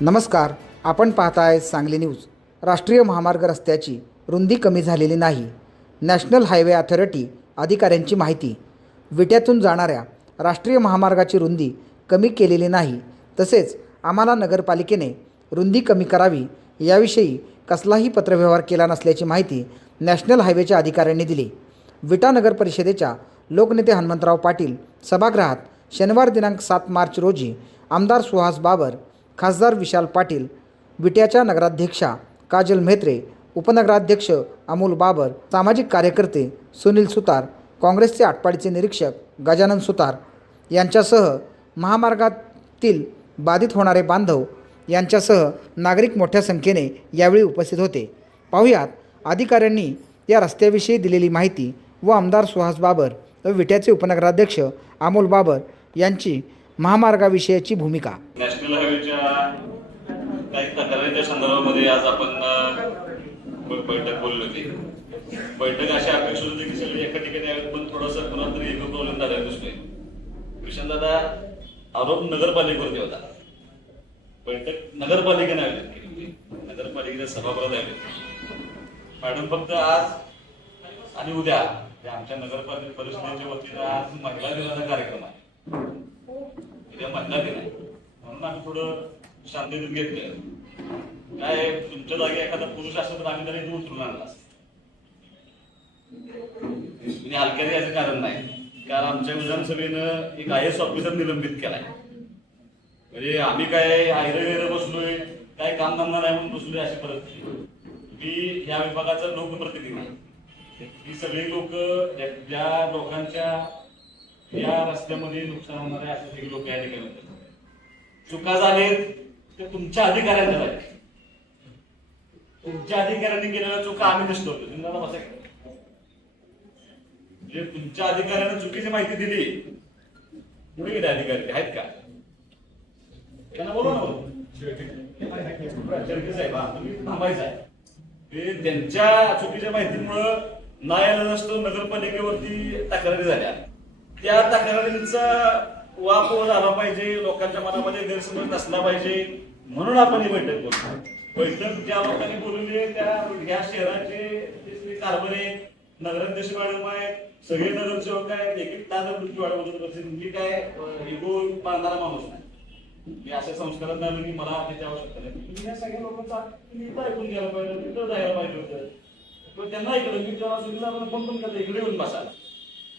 नमस्कार, आपण पाहताय सांगली न्यूज. राष्ट्रीय महामार्ग रस्त्याची रुंदी कमी झालेली नाही. नॅशनल हायवे अथॉरिटी अधिकाऱ्यांची माहिती. विट्यातून जाणाऱ्या राष्ट्रीय महामार्गाची रुंदी कमी केलेली नाही. तसेच आम्हाला नगरपालिकेने रुंदी कमी करावी याविषयी कसलाही पत्रव्यवहार केला नसल्याची माहिती नॅशनल हायवेच्या अधिकाऱ्यांनी दिली. विटा नगर परिषदेच्या लोकनेते हनुमंतराव पाटील सभागृहात शनिवार दिनांक 7 मार्च रोजी आमदार सुहास बाबर, खासदार विशाल पाटील, विट्याच्या नगराध्यक्षा काजल म्हेत्रे, उपनगराध्यक्ष अमोल बाबर, सामाजिक कार्यकर्ते सुनील सुतार, काँग्रेसचे आटपाडीचे निरीक्षक गजानन सुतार यांच्यासह महामार्गातील बाधित होणारे बांधव यांच्यासह नागरिक मोठ्या संख्येने यावेळी उपस्थित होते. पाहुयात अधिकाऱ्यांनी या रस्त्याविषयी दिलेली माहिती व आमदार सुहास बाबर व विट्याचे उपनगराध्यक्ष अमोल बाबर यांची महामार्गाविषयीची भूमिका. नॅशनल हायवेच्या काही तक्रारींच्या संदर्भामध्ये आज आपण बैठक बोलली होती. बैठक अशी अपेक्षा होती की सगळी एका ठिकाणी आहेत, पण थोडासा कोणाला तरी एक प्रॉब्लेम झालेला दिसतोय. किशनदादा आरोप नगरपालिकेवरती होता. बैठक नगरपालिकेने आयोजित केली होती, नगरपालिकेच्या सभागृहात आयोजित केली. मॅडम फक्त आज आणि उद्या आमच्या नगरपालिका परिषदेच्या वतीनं आज महिला दिनाचा कार्यक्रम आहे. उद्या महिला दिन आहे म्हणून आम्ही थोडं शांततेत घेतलं. काय तुमच्या जागी एखादा पुरुष असेल तर आम्ही त्याला उचलून आणला असतो. म्हणजे हलक्याने याचं कारण नाही, कारण आमच्या विधानसभेनं एक IAS ऑफिसर निलंबित केलाय. म्हणजे आम्ही काय आयरे बसलोय, काय कामधंदा नाही म्हणून बसलोय अशी परिस्थिती. मी या विभागाचा लोकप्रतिनिधी आहे. ही सगळी लोक ज्या लोकांच्या या रस्त्यामध्ये नुकसान होणारे असे सगळे लोक या ठिकाणी होते. चुका झालेत ते तुमच्या अधिकाऱ्यांच्या झाले. तुमच्या अधिकाऱ्यांनी केलेल्या चुका आम्ही निष्ठवतो. तुम्हाला बसा, म्हणजे तुमच्या अधिकाऱ्यांना चुकीची माहिती दिली. कुठे गेले अधिकारी आहेत का? त्यांना बोलू ना, साहेब तुम्ही थांबायचं आहे. ते त्यांच्या चुकीच्या माहितीमुळं नाही नसतो नगरपालिकेवरती तक्रारी झाल्या. त्या तक्रारींचा वापर झाला पाहिजे, लोकांच्या मनामध्ये गैरसमज नसला पाहिजे म्हणून आपण ही बैठक बोलतो. बैठक ज्या लोकांनी बोलवली त्या ह्या शहराचे कारभारी नगराध्यक्ष मॅडम आहेत, सगळे नगरसेवक आहेत. एक तास तुमची वाढ होत. मी काय इगो बांधणारा माणूस नाही. मी अशा संस्कारात नाही की मला त्याची आवश्यकता नाही. तुम्ही या सगळ्या लोकांचा इथं ऐकून घ्यायला पाहिजे, तिथं जायला पाहिजे होतं. पण त्यांना ऐकलं मी जेव्हा सुनीला फोन पण करतो इकडे येऊन बसा.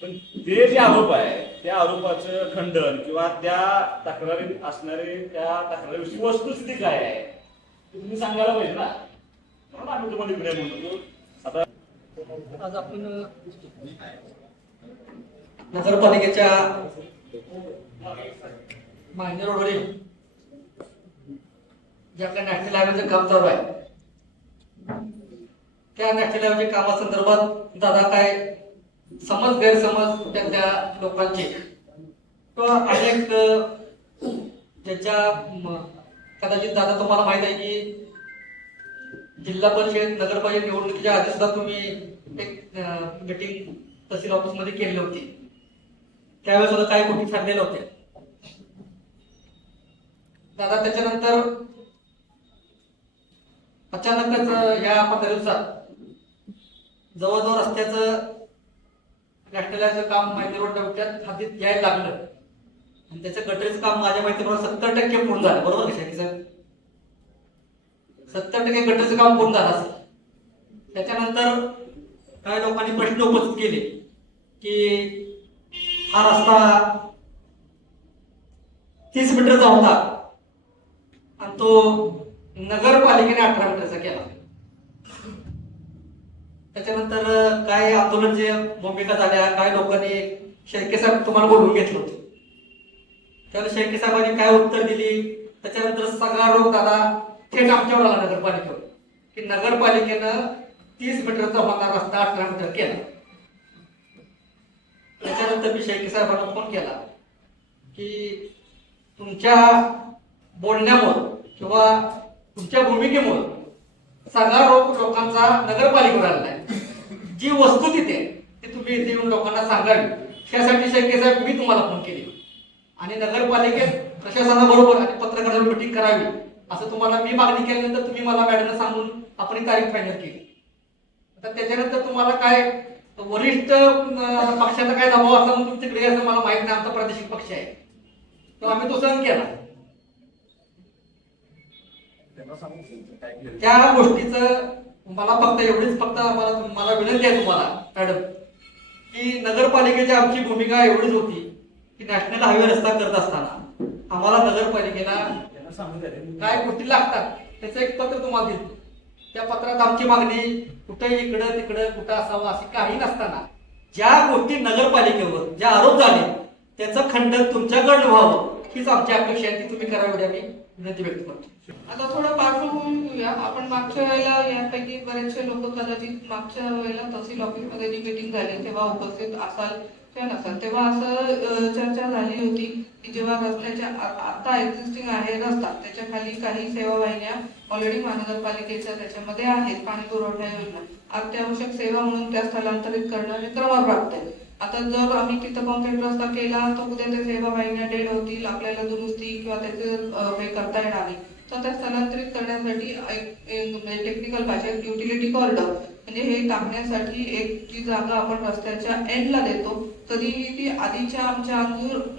पण ते जे आरोप आहे त्या आरोपाचं खंडन किंवा त्या तक्रारी असणारे त्या तक्रारीविषयी वस्तुस्थिती काय आहे ते तुम्ही सांगायला पाहिजे ना. म्हणून आम्ही तुम्हाला इकडे म्हणतो. आता आज आपण नगरपालिकेच्या माहिती रोडवरील जे आपल्या नॅशनल हायवेचं काम चालू आहे त्या नॅशनल हायवेच्या कामासंदर्भात दादा काय समज गैरसमज त्या लोकांचे किंवा अनेक ज्याच्या कदाचित दादा तुम्हाला माहित आहे की जिल्हा परिषद नगरपालिका निवडणुकीच्या आधी सुद्धा तुम्ही एक मीटिंग तहसील ऑफिस मध्ये केली होती. त्यावेळेस सुद्धा काही गोष्टी ठरलेल्या होत्या दादा. त्याच्यानंतर अचानकच या 15 दिवसात जवळजवळ रस्त्याचं नॅशनल काम माहिती रोड विट्यात हातीत यायला लागलं आणि त्याचं गटरीचं काम माझ्या माहितीप्रमाणे 70% पूर्ण झालं. बरोबर का शाकी साहेब? 70% गटरीचं काम पूर्ण झालं असेल. त्याच्यानंतर काही लोकांनी प्रश्न उपस्थित केले की हा रस्ता 30 मीटरचा होता आणि तो नगरपालिकेने 18 मीटरचा केला. त्याच्यानंतर काय आंदोलनचे भूमिका झाल्या. काही लोकांनी शेळके साहेब तुम्हाला बोलवून घेतलं होतं. त्यावेळेस शेळके साहेबांनी काय उत्तर दिली. त्याच्यानंतर सगळा रोग दादा थेट आमच्यावर आला नगरपालिकेवर की नगरपालिकेनं 30 मीटरचा होणार रस्ता 18 मीटर केला. त्याच्यानंतर मी शेळके साहेबांना फोन केला की तुमच्या बोलण्यामुळे किंवा तुमच्या भूमिकेमुळे सगळा रोग लोकांचा नगरपालिकेवर आलेला आहे. जी वस्तू तिथे ती तुम्ही इथे येऊन लोकांना सांगावी त्यासाठी शेळके साहेब मी तुम्हाला फोन केली आणि नगरपालिकेत प्रशासनाबरोबर आणि पत्रकारांची मीटिंग करावी असं तुम्हाला मी मागणी केल्यानंतर तुम्ही मला मॅडमला सांगून आपण ही तारीख फायनल केली. आता त्याच्यानंतर तुम्हाला काय वरिष्ठ पक्षाचा काय दबाव असला म्हणून तुम्ही तिकडे असं मला माहित नाही. आमचा प्रादेशिक पक्ष आहे तर आम्ही तो सहन केला. त्या गोष्टीचं मला फक्त मला विनंती आहे तुम्हाला मॅडम की नगरपालिकेची आमची भूमिका एवढीच होती की नॅशनल हायवे रस्ता करत असताना आम्हाला नगरपालिकेला काय गोष्टी लागतात त्याचं एक पत्र तुम्हाला देतो. त्या पत्रात आमची मागणी कुठे इकडं तिकडं कुठं असावं अशी काही नसताना ज्या गोष्टी नगरपालिकेवर ज्या आरोप झाले त्याचं खंडन तुमच्याकडनं व्हावं हीच आमची अपेक्षा आहे ती तुम्ही करावी एवढी आम्ही विनंती व्यक्त करतो. आता थोडं पार्श्वभूमी घेऊया. आपण मागच्या वेळेला यापैकी बरेचसे लोक कदाचित मागच्या वेळेला तहसील ऑफिसमध्ये जी मीटिंग झाली तेव्हा उपस्थित असाल किंवा नसाल. तेव्हा असं चर्चा झाली होती की जेव्हा रस्त्याच्या आता एक्झिस्टिंग आहे रस्ता त्याच्या खाली काही सेवा वाहिन्या ऑलरेडी महानगरपालिकेच्या त्याच्यामध्ये आहेत पाणी पुरवठा योजना अत्यावश्यक सेवा म्हणून त्या स्थलांतरित करणं हे क्रमप्राप्त आहे. आता जर आम्ही तिथं कॉन्क्रीट रस्ता केला तर उद्या त्या सेवा वाहिन्या डेड होतील आपल्याला दुरुस्ती किंवा त्याचे हे करता येणार नाही. तर त्या स्थलांतरित करण्यासाठी म्हणजे टेक्निकल भाषेत युटिलिटी कॉरिडॉर म्हणजे हे टाकण्यासाठी एक जी जागा आपण रस्त्याच्या एंडला देतो तरीही ती आधीच्या आमच्या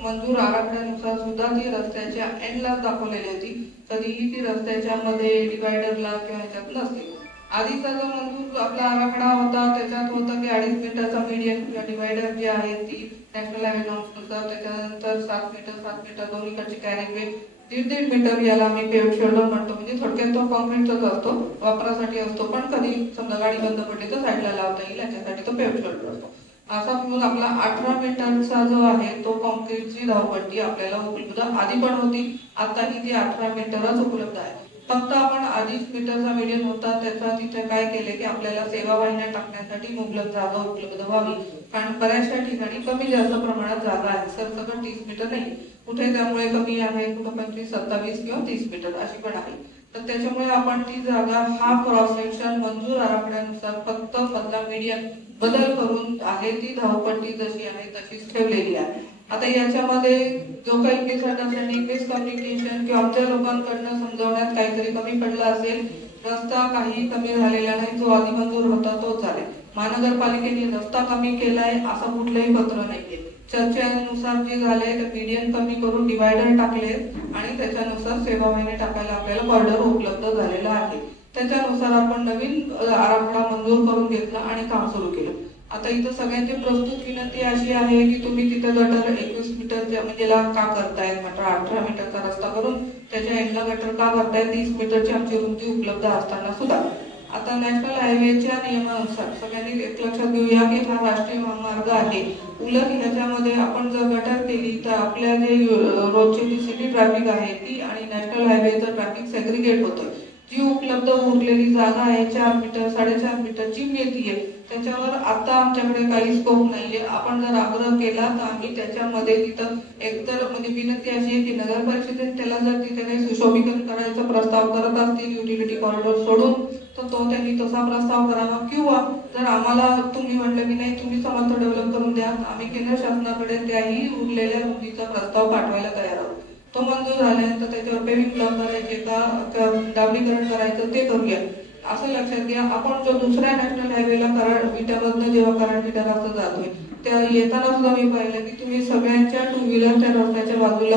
मंजूर आराखड्यानुसार सुद्धा ती रस्त्याच्या एंडला दाखवलेली होती. तरीही ती रस्त्याच्या मध्ये डिवायडरला किंवा ह्याच्यात नसते. आधीचा जो मंजूर आपला आराखडा होता त्याच्यात होतं की 2.5 मीटरचा मीडियम किंवा डिवायडर जे आहे ती नॅशनल हायवे नॉर्म्सनुसार त्याच्यानंतर 7 मीटर दोन्हीकडची कॅरिंगवे 1.5 मीटर याला आम्ही पेव्ह शोल्डर म्हणतो. म्हणजे थोडक्यात तो कॉन्क्रीटचाच असतो वापरासाठी असतो पण कधी समजा गाडी बंद पडली तर साईडला लावता येईल याच्यासाठी तो पेव्ह शोल्डर असतो. असा मिळून आपला 18 मीटरचा जो आहे तो कॉन्क्रीटची धावपट्टी आपल्याला उपलब्ध आधी पण होती आताही ती 18 मीटरच उपलब्ध आहे. फक्त आपण आधीच मीटरचा मीडियम होता त्याचा तिथे काय केले की आपल्याला सेवा वाहिन्या टाकण्यासाठी मुबलक जागा उपलब्ध व्हावी. कारण बऱ्याचशा ठिकाणी कमी जास्त प्रमाणात जागा आहे सरसकट 30 मीटर नाही कुठे त्यामुळे कमी आहे कुठं 25, 27 किंवा 30 मीटर अशी पण आहे. तर त्याच्यामुळे आपण ती जागा हा क्रॉस सेक्शन मंजूर आराखड्यानुसार फक्त मधला मीडियम बदल करून आहे ती धावपट्टी जशी आहे तशीच ठेवलेली आहे. आता याच्यामध्ये जो काही मिसअंडरस्टँडिंग मिसकम्युनिकेशन किंवा आमच्या लोकांकडनं समजवण्यात काहीतरी कमी पडला असेल रस्ता काही कमी झालेला नाही जो आधी मंजूर होता तोच झालाय. महानगरपालिकेने रस्ता कमी केलाय असं कुठलंही पत्र नाहीये. चर्चेनुसार जे झाले ते मीडियम कमी करून डिवायडर टाकले आणि त्याच्यानुसार सेवा वाहिनी टाकायला आपल्याला कॉरिडॉर उपलब्ध झालेला आहे. त्याच्यानुसार आपण नवीन आराखडा मंजूर करून घेतला आणि काम सुरू केलं. आता इथं सगळ्यांची प्रस्तुत विनंती अशी आहे की तुम्ही तिथं गटर 21 मीटरच्या म्हणजे का करताय म्हटलं 18 मीटरचा रस्ता करून त्याच्या एंडला गटर का करताय 30 मीटरची आमची रुंदी उपलब्ध असताना सुद्धा. आता नॅशनल हायवेच्या नियमानुसार सगळ्यांनी एक लक्षात घेऊया की हा राष्ट्रीय महामार्ग आहे. उलट ह्याच्यामध्ये आपण जर गटर केली तर आपल्या जे रोजची जी सिटी ट्रॅफिक आहे ती आणि नॅशनल हायवेचं ट्रॅफिक सेग्रिगेट होतं. जी उपलब्ध उरलेली जागा आहे 4 मीटर 4.5 मीटरची मिळतीये त्याच्यावर आता आमच्याकडे काही स्कोप नाहीये. आपण जर आग्रह केला तर आम्ही त्याच्यामध्ये तिथं एकतर म्हणजे विनंती अशी आहे की नगर परिषदेने त्याला जर तिथे काही सुशोभीकरण करायचा प्रस्ताव करत असतील युटिलिटी कॉरिडॉर सोडून तर तो त्यांनी तसा प्रस्ताव करावा किंवा जर आम्हाला तुम्ही म्हटलं की नाही तुम्ही समर्थ डेव्हलप करून द्या आम्ही केंद्र शासनाकडे त्याही उरलेल्या रुंदीचा प्रस्ताव पाठवायला तयार आहोत. तो मंजूर झाल्यानंतर त्याच्यावर पेविंग ब्लॉक करायचे का डांबरीकरण करायचं ते करूया. असं लक्षात घ्या आपण जो दुसऱ्या नॅशनल हायवेला कराड विटामधनं जेव्हा कराड विटा रस्ता जातोय त्या येताना सुद्धा मी पाहिलं की तुम्ही सगळ्यांच्या 2 व्हीलर त्या रस्त्याच्या बाजूला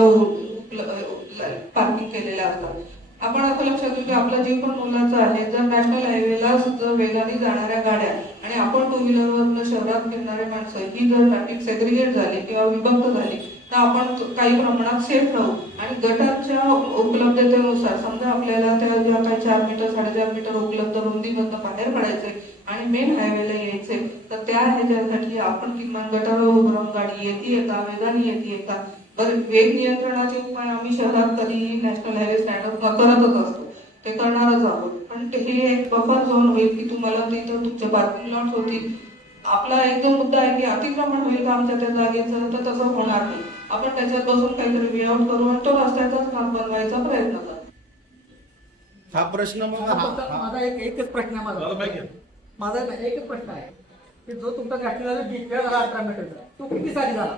पार्किंग केलेल्या असतात. आपण असं लक्षात घेऊ की आपला जीव पण मुलाचा आहे. जर नॅशनल हायवेला जर वेगाने जाणाऱ्या गाड्या आणि आपण 2 व्हीलरवरनं शहरात फिरणारे माणसं ही जर ट्रॅफिक सेग्रिगेट झाली किंवा विभक्त झाली तर आपण काही प्रमाणात सेफ राहू. आणि गटारच्या उपलब्धतेनुसार समजा आपल्याला त्या ज्या काही 4 मीटर 4.5 मीटर उपलब्ध रुंदीमधनं बाहेर पडायचंय आणि मेन हायवेला यायचंय तर त्या ह्याच्यासाठी आपण किमान गटारावर उभं गाडी येते का वेगाने येते का. बरं वेग नियंत्रणाचे उपाय आम्ही शहरात कधीही नॅशनल हायवे स्टँडर्ड करतच असतो ते करणारच आहोत. पण हे एक बफर झोन होईल की तुम्हाला तिथं तुमच्या पार्किंग लॉट्स होतील. आपला एकदम मुद्दा आहे की अतिक्रमण होईल का आमच्या त्या जागेचं तर तसं होणार नाही. आपण त्याच्यात बसून काहीतरी वेआउट करू आणि तो रस्त्याचाच भाग बनवायचा प्रयत्न करू. हा प्रश्न माझा एकच प्रश्न माझा एकच प्रश्न आहे की जो तुमचा नॅशनल डिक्लेअर झाला 18 मीटरचा तो किती साली झाला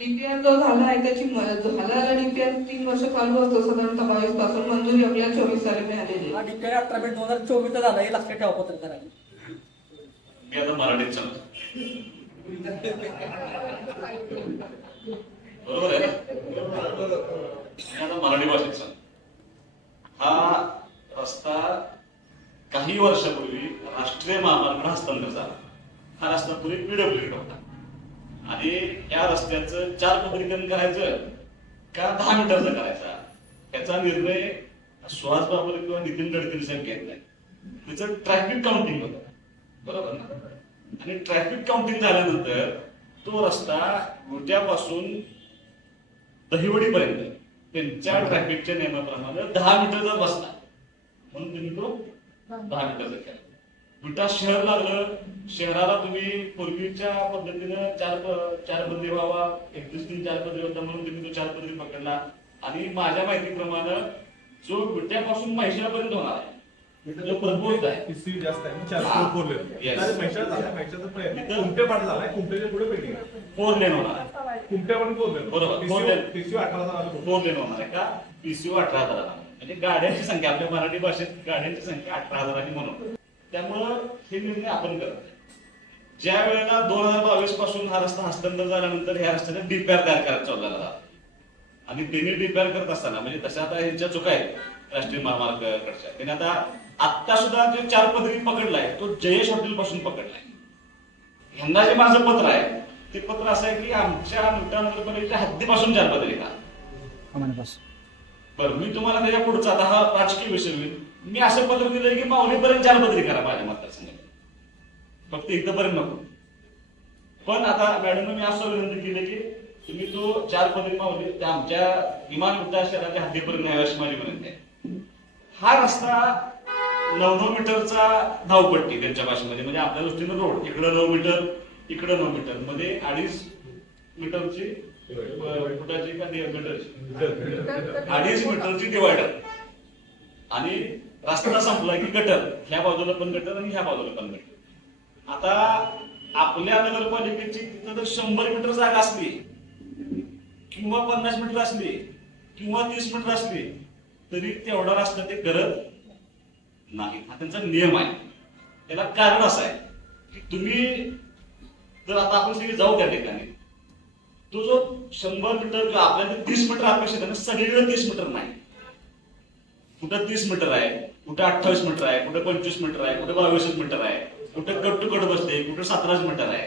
डीपीआर जो झाला आहे त्याची झालेला डीपीआर 3 वर्ष चालू असतो साधारणतः 22 पासून मंजुरी आपल्याला 24 साली मिळालेली हा आहे. डिक्लेअर 18 मे 2024 चा झाला हे लक्षात ठेवा पत्रकारांनी. मी आता मराठीत सांगतो. बरोबर आहे ना? मी आता मराठी भाषेत सांगतो. हा रस्ता काही वर्षापूर्वी राष्ट्रीय महामार्गाला हस्तांतर झाला. हा रस्ता पूर्वी पीडब्ल्यूडी होता आणि या रस्त्याचं 4 पदरीकरण करायचं का 10 मीटरचं करायचा याचा निर्णय सुहास बाबर किंवा नितीन गडकरी साहेब घेत नाही. त्याचं ट्रॅफिक काउंटिंग होतं, बरोबर ना? आणि ट्रॅफिक काउंटिंग झाल्यानंतर तो रस्ता गोट्यापासून दहिवडीपर्यंत त्यांच्या ट्रॅफिकच्या नियमाप्रमाणे 10 मीटरचा बसला म्हणून त्यांनी तो 10 मीटरचा केला. विटा शहर लागलं, शहराला तुम्ही पूर्वीच्या पद्धतीनं चार पदरी व्हावा, 31 4 पदरी होता म्हणून तुम्ही तो 4 पदरी पकडला. आणि माझ्या माहितीप्रमाणे जो विट्यापासून महिषापर्यंत होणार आहे जो प्रपोज आहे पिसी जास्त आहे. 4 हा. Four lane. Yes. तर म्हैसाळ झाला, म्हैसाळचा प्रयत्न. कुमटे पाठ झालाय, कुमटेच्या पुढे पेटी आहे. 4 लेन होणार आहे. कुमट्यापर्यंत 4 लेन. बरोबर, 4 लेन. PCU 18,000 आलं. 4 लेन होणार आहे का? PCU 18,000 म्हणजे गाड्यांची संख्या आपल्या मराठी भाषेत गाड्यांची संख्या 18,000 म्हणून. त्यामुळं हे निर्णय आपण करतो. ज्या वेळेला 2022 पासून हा रस्ता हस्तांतर झाल्यानंतर ह्या रस्त्याचा डीपीआर तयार करायला चालू झाला आणि त्यांनी डीपीआर करत असताना म्हणजे तशा आता ह्यांच्या चुका आहेत राष्ट्रीय महामार्गाकडच्या. त्याने आता सुद्धा जो 4 पदरी पकडलाय तो जयेश हॉटेल पासून पकडलाय. ह्यांना जे माझं पत्र आहे ते पत्र असं आहे की आमच्या नगरपालिकेच्या हद्दीपासून 4 पदरी का. बरं, मी तुम्हाला त्याच्या पुढचा आता हा राजकीय विषय होईल. मी असं पत्र दिलंय की माऊलीपर्यंत 4 पदरी करा माझ्या मतदारसंघात, फक्त इथंपर्यंत नको. पण आता मॅडमने मी असं विनंती केली की तुम्ही तो 4 पदरी माऊली त्या आमच्या किमान विटा शहराच्या हद्दीपर्यंत न्यावी अशी माझी विनंती आहे. हा रस्ता 9 मीटरचा धावपट्टी त्यांच्या भाषेमध्ये म्हणजे आपल्या दृष्टीनं रोड इकडं 9 मीटर इकडं 9 मीटर मध्ये 2.5 मीटरची फुटाची का मीटरची 2.5 मीटरची डिवायडर आणि रस्ता संपला की गटर, ह्या बाजूला पण गटर आणि ह्या बाजूला पण गटर. आता आपल्या नगरपालिकेची तिथं जर 100 मीटर जागा असली किंवा 50 मीटर असली किंवा 30 मीटर असली तरी तेवढा रस्ता ते करत नाही. हा त्यांचा नियम आहे. त्याला कारण असं आहे की तुम्ही जर आता आपण सगळे जाऊ त्या ठिकाणी तो जो 100 मीटर किंवा आपल्याला 30 मीटर अपेक्षित आहे ना, सगळीकडे 30 मीटर नाही. कुठं 30 मीटर आहे, कुठं 28 मीटर आहे, कुठं 25 मीटर आहे, कुठं 22 मीटर आहे, कुठं कट टू कट बसते, कुठं 17 मीटर आहे.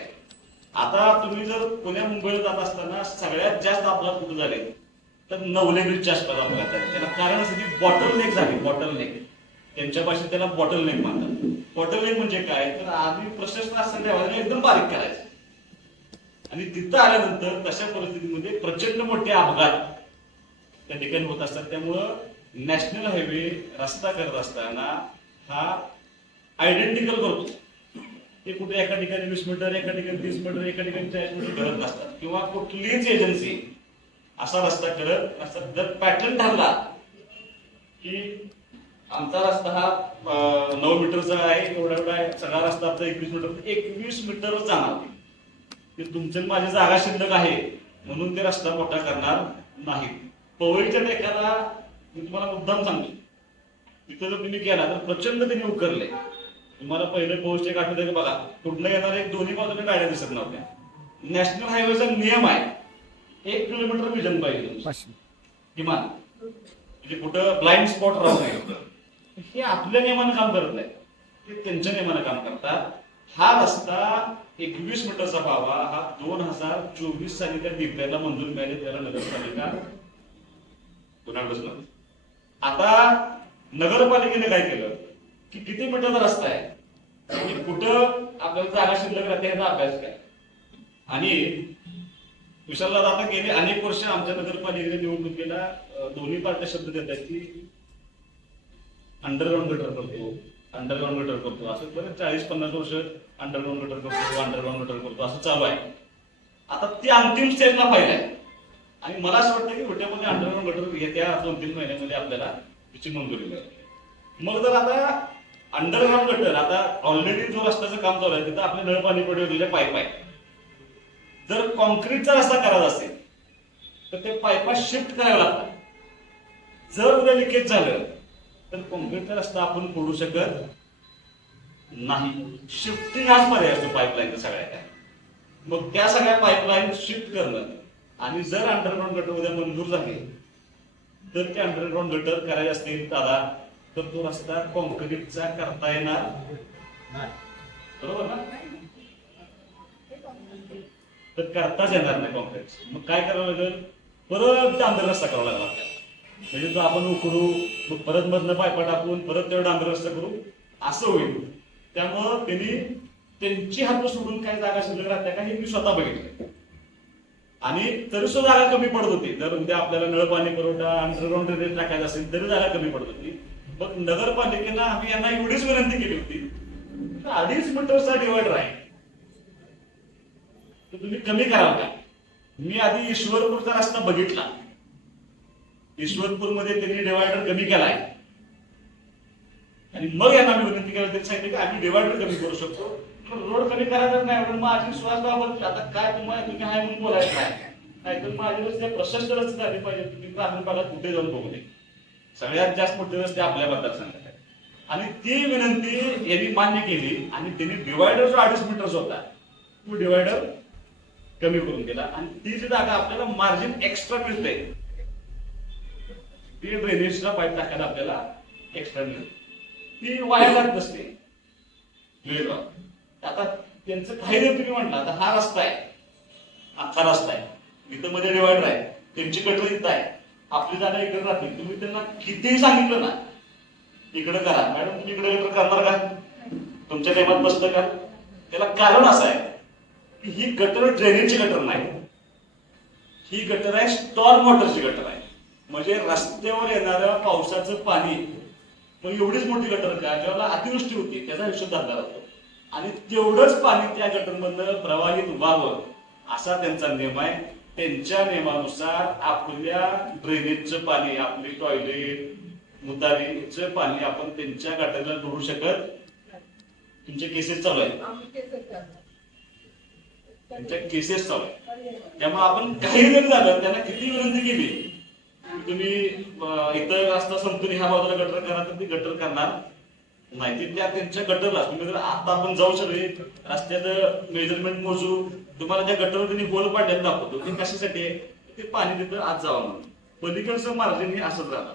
आता तुम्ही जर पुण्या मुंबईला जात असताना सगळ्यात जास्त अपघात कुठं झाले तर नवले ब्रिजच्या आसपास अपघात झाले. त्याला कारण असं की बॉटल नेक झाली. बॉटल नेक त्यांच्या भाषेत त्याला बॉटल नेक म्हणतात. बॉटल नेक म्हणजे काय तर आधी प्रशस्त असताना ठेवायला एकदम बारीक करायचं आणि तिथं आल्यानंतर तशा परिस्थितीमध्ये प्रचंड मोठे अपघात त्या ठिकाणी होत असतात. त्यामुळं नॅशनल हायवे रस्ता करत असताना हा आयडेंटिकल करतो. ते कुठे एका ठिकाणी 20 मीटर, एका ठिकाणी 30 मीटर, एका ठिकाणी 40 मीटर करत नसतात किंवा कुठलीच एजन्सी असा रस्ता करत असतात. जर पॅटर्न ठरला की आमचा रस्ता हा 9 मीटरचा आहे, एवढा एवढा आहे, सगळा रस्ता आपला 21 मीटरच जाणार की तुमच्या माझी जागा शिल्लक आहे म्हणून ते रस्ता मोठा करणार नाही. पवईच्या टेकाला मी तुम्हाला मुद्दाम सांगतो तिथं जर तुम्ही गेला तर प्रचंड त्यांनी उकरले. तुम्हाला पहिले पोहोचचे आठवते की बघा कुठलं येणारे दोन्ही बाजूने गाड्या दिसत नव्हत्या. नॅशनल हायवेचा नियम आहे 1 किलोमीटर विजन पाहिजे किमान, म्हणजे कुठं ब्लाइंड स्पॉट राहू नये. हे आपल्या नियमानं काम करत नाही, ते त्यांच्या नियमानं काम करतात. हा रस्ता 21 मीटरचा व्हावा हा 2024 साली त्या डीपीआरला मंजूर मिळाली. त्याला नगरपालिका पुनर्रचना. आता नगरपालिकेने काय केलं की किती मीटरचा रस्ता आहे आणि कुठं आपल्याला जागा शिल्लक राहते याचा अभ्यास काय. आणि विशालला आता गेले अनेक वर्ष आमच्या नगरपालिकेने निवडणुकीला दोन्ही पार्ट्या शब्द देतात की अंडरग्राऊंड गटर करतो, अंडरग्राऊंड गटर करतो. असं बरं 40-50 वर्ष अंडरग्राऊंड गटर करतो, अंडरग्राऊंड गटर करतो असं चालू आहे. आता ती अंतिम स्टेजला पाहिजे आहे आणि मला असं वाटतं की विट्यामध्ये अंडरग्राऊंड गटर येत्या 2-3 महिन्यामध्ये आपल्याला त्याची मंजुरी मिळेल. मग जर आता अंडरग्राऊंड गटर आता ऑलरेडी जो रस्त्याचं काम चालू आहे तिथं आपले नळ पाणी पडलेले पाईप आहे. जर कॉन्क्रीटचा रस्ता करायचा असेल तर ते पाईपा शिफ्ट कराव्या लागतात. जर उद्या लिकेज झालं तर कॉन्क्रीटचा रस्ता आपण फोडू शकत नाही. शिफ्टिंग हाच पर्याय असतो पाईपलाईनचा सगळ्या काय. मग त्या सगळ्या पाईपलाईन शिफ्ट करणं आणि जर अंडरग्राऊंड गटर उद्या मंजूर झाले तर ते अंडरग्राऊंड गटर करायचे असतील दादा तर तो रस्ता कॉन्क्रीटचा करता येणार बरोबर ना. तर करताच येणार नाही कॉन्क्रीट. मग काय करावं लागेल, परत डांबर रस्ता करावा लागला आपल्याला. म्हणजे तो आपण उकरू मग परत मधनं पायपा टाकून परत तेवढा डांबर रस्ता करू असं होईल. त्यामुळं त्यांनी त्यांची हात सोडून काही जागा शिल्लक राहत्या का हे मी स्वतः बघितलं. आणि तरी सुद्धा जागा कमी पडत होती. जर उद्या आपल्याला नळ पाणी पुरवठा अंडरग्राऊंड ड्रेनेज टाकायचा असेल तरी जागा कमी पडत होती. मग नगरपालिकेनं आम्ही यांना एवढीच विनंती केली होती 2.5 मीटरचा डिवायडर आहे तर तुम्ही कमी कराल का. मी आधी ईश्वरपूरचा रस्ता बघितला. ईश्वरपूरमध्ये त्यांनी डिवायडर कमी केलाय आणि मग यांना मी विनंती केली त्यांनी सांगितलं की आम्ही डिवायडर कमी करू शकतो. रोड कमी करायचा नाही म्हणून माझी सुहास बाबत आता काय तुम्ही हाय म्हणून बोलायचं नाही तर माझे रस्ते प्रशस्त रस्ते झाले पाहिजे. तुम्ही ग्रामीण भागात कुठे जाऊन बघू नये. सगळ्यात जास्त मोठे रस्ते आपल्या मतदारसंघात आहेत. आणि ती विनंती यांनी मान्य केली आणि त्यांनी डिवायडर जो 2.5 मीटरचा होता तो डिवायडर कमी करून दिला. आणि ती जी जागा आपल्याला मार्जिन एक्स्ट्रा मिळते ती ड्रेनेजचा पाईप टाकायला आपल्याला एक्स्ट्रा मिळते. ती वाया जात नसते. आता त्यांचं काही जर तुम्ही म्हटलं आता हा रस्ता आहे अख्खा रस्ता आहे इथं मध्ये डिवायडर आहे त्यांची गटर इथं आहे आपली जागा इकडे राहतील. तुम्ही त्यांना कितीही सांगितलं ना इकडे करा मॅडम तुम्ही इकडे गटर करणार का तुमच्या नेमात बसतं का. त्याला कारण असं आहे की ही गटर ड्रेनेजची गटर नाही. ही गटर आहे स्टॉर्म वॉटरची गटर आहे. म्हणजे रस्त्यावर येणाऱ्या पावसाचं पाणी मग एवढीच मोठी गटर का ज्याला अतिवृष्टी होती त्याचा हिशोब धरला जातो आणि तेवढंच पाणी त्या गटरमधनं प्रवाहित व्हावं असा त्यांचा नियम आहे. त्यांच्या नियमानुसार आपल्या ड्रेनेजचं पाणी आपली टॉयलेट मुतारीचं पाणी आपण त्यांच्या गटरला जोडू शकत. तुमचे केसेस चालू आहे त्यांच्या केसेस चालू आहे. त्यामुळे आपण काही जरी झालं त्यांना किती विनंती केली तुम्ही इथं रस्ता संपून ह्या बाजूला गटर करा तर ती गटर करणार नाही. ती त्या त्यांच्या गटरला तुम्ही जर आता आपण जाऊ सगळे रस्त्याचं मेजरमेंट मोजू तुम्हाला त्या गटरवर त्यांनी होल पाडलेलं दाखवतो. ते कशासाठी आहे ते पाणी तिथं आत जावं म्हणून. पलीकडचं मार्जिन हे असंच राहणार.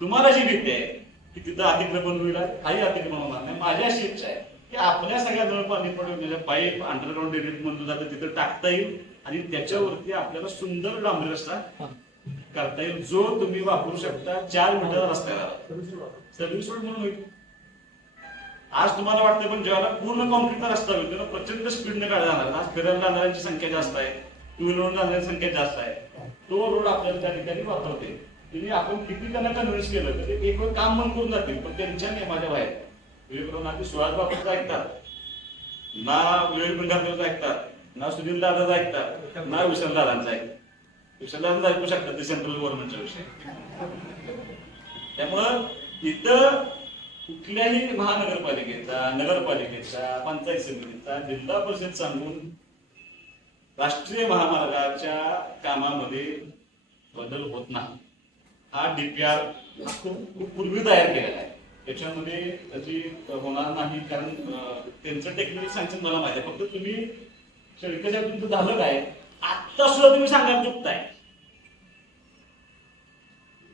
तुम्हाला जी भीती आहे की तिथं अतिक्रमण होईल काही अतिक्रमण होणार नाही. माझी अशी इच्छा आहे की आपल्या सगळ्या नळ पाणी पडवलेल्या पाईप अंडरग्राऊंड ड्रेनेज मधून जातं तिथं टाकता येईल आणि त्याच्यावरती आपल्याला सुंदर डांबरी रस्ता करता येईल जो तुम्ही वापरू शकता. 4 मीटर रस्त्याला सर्व्हिस रोड म्हणून होईल. आज तुम्हाला वाटतं पण जेव्हा पूर्ण कॉन्क्रीटचा रस्ता होईल तेव्हा प्रचंड स्पीडने गाड्या जाणार. आज फिरायला जाणाऱ्यांची संख्या जास्त आहे टू व्हीलर जाणाऱ्यांची संख्या जास्त आहे. तो रोड आपल्याला त्या ठिकाणी वापरते. तुम्ही आपण किती त्यांना कन्व्हिन्स केलं तर ते एक वेळ काम बंद करून जातील पण त्यांच्या नियमाच्या बाहेर विवेकानंद सुहास बापूचं ऐकतात ना विवेक बिंगारचं ऐकतात ना सुनील दादाचं ऐकतात ना विशाल दादांचं ऐकतात. विशाल दादा ऐकू शकतात ते सेंट्रल गव्हर्नमेंटचा विषय. त्यामुळं इथं कुठल्याही महानगरपालिकेचा नगरपालिकेचा पंचायत समितीचा जिल्हा परिषद सांगून राष्ट्रीय महामार्गाच्या कामामध्ये बदल होत नाही. हा डीपीआर खूप पूर्वी तयार केलेला आहे. त्याच्यामध्ये त्याची होणार नाही कारण त्यांचं टेक्निकल सँक्शन मला माहिती आहे. फक्त तुम्ही शेळकेच्या तुमचं झालं काय आता सुद्धा तुम्ही सांगायला चुकताय.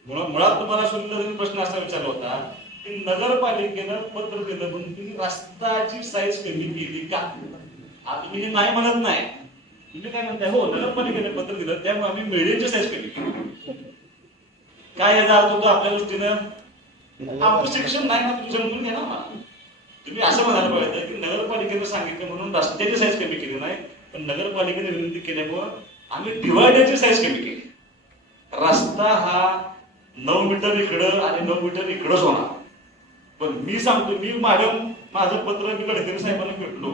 मुळात तुम्हाला सुंदर प्रश्न असा विचारला होता की नगरपालिकेनं पत्र दिलं म्हणून तुम्ही रस्त्याची साईज कमी केली का. आता तुम्ही हे नाही म्हणत नाही. तुम्ही काय म्हणताय हो नगरपालिकेने पत्र दिलं त्यामुळे आम्ही मीडियमची साईज कमी केली. काय याचा अर्थ होतो आपल्या दृष्टीनं आपलं शिक्षण नाही ना तुम्ही समजून घ्या ना. तुम्ही असं म्हणायला पाहिजे की नगरपालिकेनं सांगितलं म्हणून रस्त्याची साईज कमी केली नाही पण नगरपालिकेने विनंती केल्यामुळं आम्ही डिवायडरची साईज कमी केली. रस्ता हा 9 मीटर इकडं आणि 9 मीटर इकडंच होणार. पण मी सांगतो मी माझं पत्र मी गडकरी साहेबांना भेटलो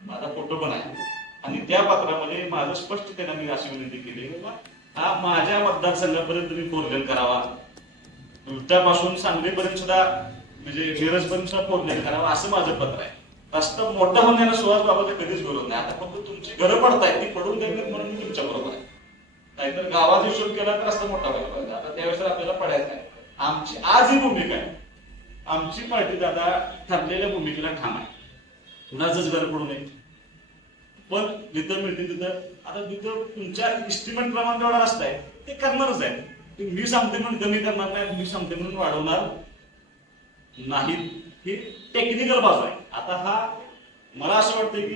माझा फोटो पण आहे आणि त्या पत्रामध्ये माझं स्पष्ट त्यांना मी अशी विनंती केली की हा माझ्या मतदारसंघापर्यंत तुम्ही 4 लेन करावा. त्यापासून सांगलीपर्यंत सुद्धा म्हणजे मिरजपर्यंत सुद्धा 4 लेन करावा असं माझं पत्र आहे. रस्ता मोठा होण्याला सुहास बाबाचा कधीच विरोध नाही. आता फक्त तुमची घरं पडतायत ती पडून द्यावी म्हणून मी तुमच्या बरोबर आहे. नाहीतर गावाचा हिशोब केला तर रस्ता मोठा व्हायला पाहिजे. आता त्यावेळेस आपल्याला पडायचं नाही. आमची आज ही भूमिका आहे. आमची पार्टी दादा ठरलेल्या भूमिकेला ठाम आहे. कुणाचंच घर पडू नये. पण जिथं मिळतील तिथं आता जिथं तुमच्या इस्टिमेट प्रमाण जेवढा रस्ता आहे ते करणारच आहे. मी सांगते म्हणून कमी करणार नाही, मी सांगते म्हणून वाढवणार नाही. ही टेक्निकल बाजू आहे. आता हा मला असं वाटतं की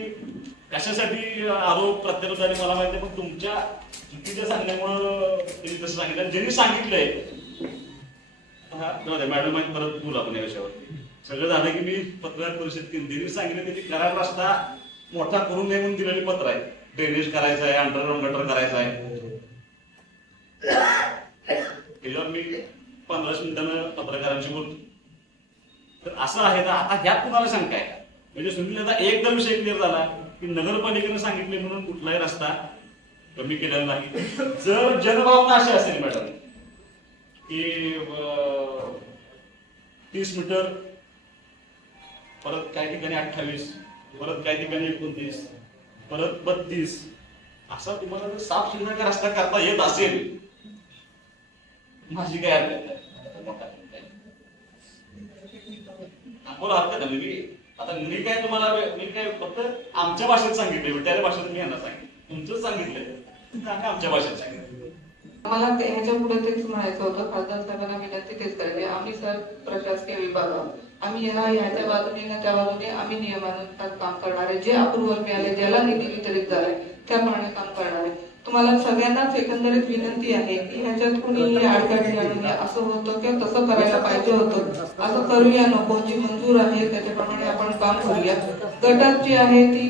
कशासाठी आरोप प्रत्यारोप झाले मला माहिती आहे, पण तुमच्या चुकीच्या सांगण्यामुळं त्यांनी तसं सांगितलं. ज्यांनी सांगितलंय मॅडम माहिती परत बोलू आपण या विषयावरती. सगळं झालं की मी पत्रकार परिषद केली. त्यांनी सांगितलं की कराड रस्ता मोठा करून नये म्हणून दिलेली पत्र आहे. ड्रेनेज करायचं आहे, अंडरग्राऊंड गटर करायचं आहे. त्याच्यावर मी 15 मिनिटानं पत्रकारांशी बोलतो. तर असं आहे ना, आता ह्यात कुणाला शंका आहे? म्हणजे सुनील दादा एकदा विषय क्लिअर झाला की नगरपालिकेनं सांगितले म्हणून कुठलाही रस्ता कमी केलेला नाही. जर जनभावना अशी असेल मॅडम की 30 मीटर, परत काही ठिकाणी 28, परत काही ठिकाणी 29, परत 32, असा तुम्हाला जर साफ सुंदर रस्ता करता येत असेल, माझी काय हरकत नाही. बोला, हरकत नाही. मी काय तुम्हाला मी काय फक्त आमच्या भाषेत सांगितले, विटाऱ्या भाषेत मी यांना सांगितलं. तुमचं सांगितलं आमच्या भाषेत सांगितलं. मला ह्याच्या पुढे तेच म्हणायचं होतं. खासदार साहेबांना विनंती तेच करायची. आम्ही सर प्रशासकीय विभाग आहोत. आम्ही ह्याच्या बाजूने ना त्या बाजूने आम्ही नियमानुसार काम करणार आहे. जे अप्रुव्हल मिळाले, ज्याला निधी वितरित झालाय त्याप्रमाणे काम करणार आहे. तुम्हाला सगळ्यांनाच एकंदरीत विनंती आहे की ह्याच्यात कुणी आडकाठी आणून असं होतं किंवा तसं करायला पाहिजे होतं, असं करूया नको. जी मंजूर आहे त्याच्याप्रमाणे आपण काम करूया. गटर जी आहे ती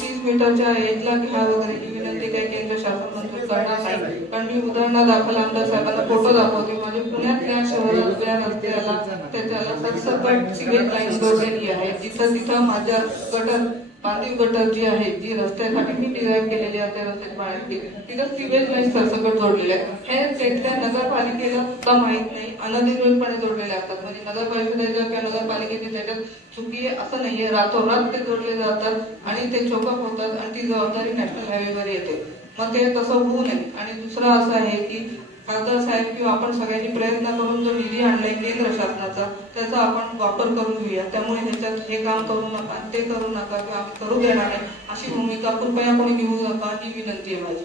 30 मीटरच्या एजला घ्या वगैरे ही विनंती काही केंद्र शासन मंजूर करणार नाही. कारण मी उदाहरणादाखल आमदार साहेबांना फोटो दाखवते. म्हणजे पुण्यातल्या शहरातल्या रस्त्याला त्याच्याला सरसकट सिव्हिल लाईन जोडलेली आहे. तिथं माझ्या गटर मातीव गटर जी आहे, जी रस्त्यासाठी मी डिझाईन केलेली आहे, त्या रस्त्याची माहिती तिथं सिव्हिल लाईन सरसकट जोडलेले आहे. हे तिथल्या नगरपालिकेला सुद्धा माहित नाही, अनधिकृतपणे जोडलेले असतात. म्हणजे नगरपालिकेच्या किंवा नगरपालिकेची त्याच्यात चुकी आहे असं नाहीये. रातोरात ते जोडले जातात आणि ते चोकअप होतात आणि ती जबाबदारी नॅशनल हायवेवर येते. मग ते तसं होऊ नये. आणि दुसरं असं आहे की खासदार साहेब किंवा आपण सगळ्यांनी प्रयत्न करून जो निधी आणलाय केंद्र शासनाचा त्याचा आपण वापर करून घेऊया. त्यामुळे ह्याच्यात हे काम करू नका, ते करू नका किंवा आम्ही करू देणार नाही अशी भूमिका कृपया कोणी घेऊ नका ही विनंती आहे माझी.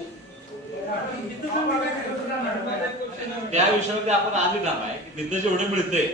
त्या विषयामध्ये आपण आधी नाम आहे की तिथं जेवढे मिळते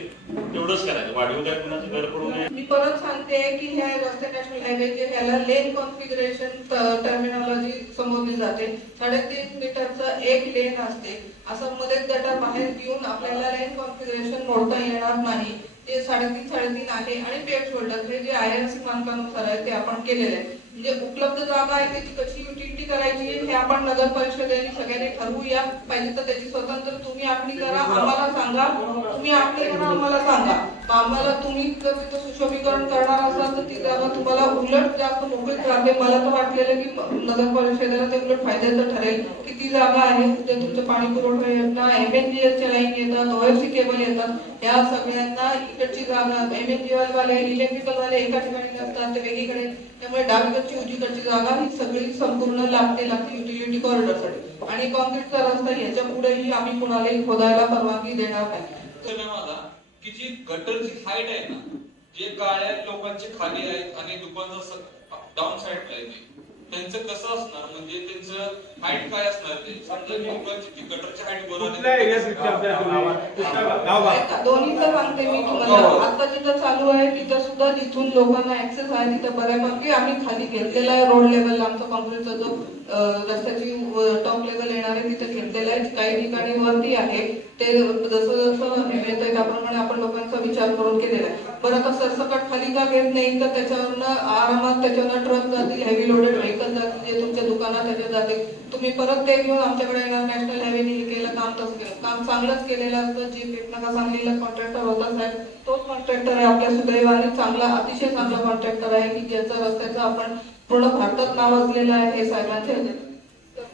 तेवढंच करायचं. वाढवू काय कुणाचं घर पडू नये. मी परत सांगते की ह्या रस्ते नॅशनल हायवेचे ह्याला लेन कॉन्फिगरेशन टर्मिनॉलॉजी संबोधली जाते. 3.5 मीटरचं एक लेन असते. असं मध्येच गटर बाहेर घेऊन आपल्याला लेन कॉन्फिगरेशन मोडता येणार नाही. ते 3.5 आहे आणि पेट शोल्डर हे जे IRC मानकानुसार आहे ते आपण केलेले आहे. म्हणजे उपलब्ध जागा आहे त्याची कशी युटिलिटी करायची हे आपण नगर परिषदेने सगळ्यांनी ठरवूया. पाहिजे तर त्याची स्वतंत्र तुम्ही आखणी करा, आम्हाला सांगा. तुम्ही आखणी करा, आम्हाला सांगा. आम्हाला तुम्ही जर तिथं सुशोभीकरण करणार असाल तर ती जागा तुम्हाला उलट जास्त मोकळीच लागेल. मला तर वाटलेलं की नगर परिषदेला ते उलट फायद्याचं ठरेल की ती जागा आहे तिथे तुमचं पाणी पुरवठा योजना, MNGL च्या लाईन येतात, OFC केबल येतात. या सगळ्यांना इकडची जागा MNGL वाले इलेक्ट्रिकल वाले एका ठिकाणी असतात ते वेगळीकडे. त्यामुळे डावीकडची उजवीकडची जागा ही सगळी संपूर्ण लागते युटिलिटी कॉरिडॉरसाठी. आणि कॉन्क्रीटचा रस्ता याच्या पुढेही आम्ही कुणालाही खोदायला परवानगी देणार नाही. की जी गटरची हाईट आहे ना, जे काळ्या लोकांचे खाली आहेत आणि दुकानचं डाऊन साईडला आहे त्यांचं कसं असणार? म्हणजे त्यांचं हाईट काय असणार? ते समजा लोकांची गटरची हाईट दोन्हीचं सांगते मी तुम्हाला. आता जिथं चालू आहे तिथं सुद्धा जिथून लोकांना ऍक्सेस आहे तिथं बऱ्यापैकी आम्ही खाली घेतलेला आहे. रोड लेवलला आमचा कॉन्क्रीटचा जो रस्त्याची टॉप लेवल येणार आहे तिथे घेतलेला आहे. काही ठिकाणी वरती आहे. ते जसं जसं येत आहे त्याप्रमाणे आपण लोकांचा विचार करून केलेला आहे. बरं आता सरसकट खाली का घेत नाही तर त्याच्यावरनं आरामात त्याच्यावरनं ट्रक जातील, हेवी लोडेड व्हेकल जातील, जे तुमच्या दुकानात त्याच्यात जातील. तुम्ही परत ते घेऊन आमच्याकडे येणार. नॅशनल हायवेने हे केलं काम, तसं केलं काम चांगलंच केलेलं असतं. जे पेटनाका सांगलीला कॉन्ट्रॅक्टर होता साहेब तोच कॉन्ट्रॅक्टर आहे. आपल्या सुदैवाने चांगला अतिशय चांगला कॉन्ट्रॅक्टर आहे की ज्याचा रस्त्याचं आपण पूर्ण भारतात नाव असलेलं आहे हे साहेबांचे.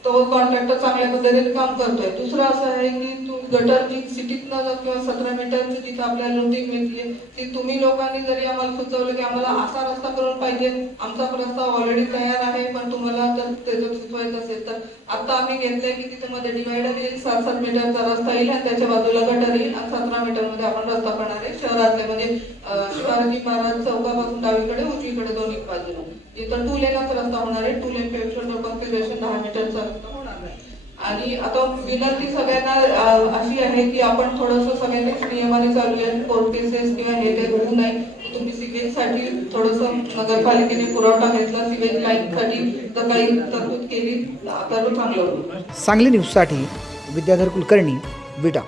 तो कॉन्ट्रॅक्टर चांगल्या पद्धतीने काम करतोय. दुसरं असं आहे की गटर जी सिटीत न जात किंवा 17 मीटरची जिथं आपल्याला रुटीन मिळते ती तुम्ही लोकांनी जरी आम्हाला सुचवलं की आम्हाला असा रस्ता करून पाहिजे, आमचा रस्ता ऑलरेडी तयार आहे, पण तुम्हाला जर त्याचं सुचवायचं असेल तर आता आम्ही घेतलंय की तिथे मध्ये डिवायडर येईल, 7-7 मीटरचा रस्ता येईल आणि त्याच्या बाजूला गटर येईल आणि 17 मीटरमध्ये आपण रस्ता करणार आहे शहरातल्या म्हणजे शिवाजी महाराज चौकापासून डावीकडे उजवीकडे दोन्ही बाजूला जिथं 2 लेनचा रस्ता होणार आहे, 2 लेन पेव्हड कॉन्फिगरेशन 10 मीटरचा रस्ता होणार आहे. आणि आता विनंती सगळ्यांना अशी आहे की आपण थोडंसं सगळ्यांनीच नियमाने चालूया, कोर्ट केसेस किंवा हे ते होऊ नये. तुम्ही सिव्हिलसाठी थोडंसं नगरपालिकेने पुरवठा घेतला, सिव्हिल लाईनसाठी जर काही तरतूद केली तर चांगलं होईल. सांगली न्यूजसाठी विद्याधर कुलकर्णी, विटा.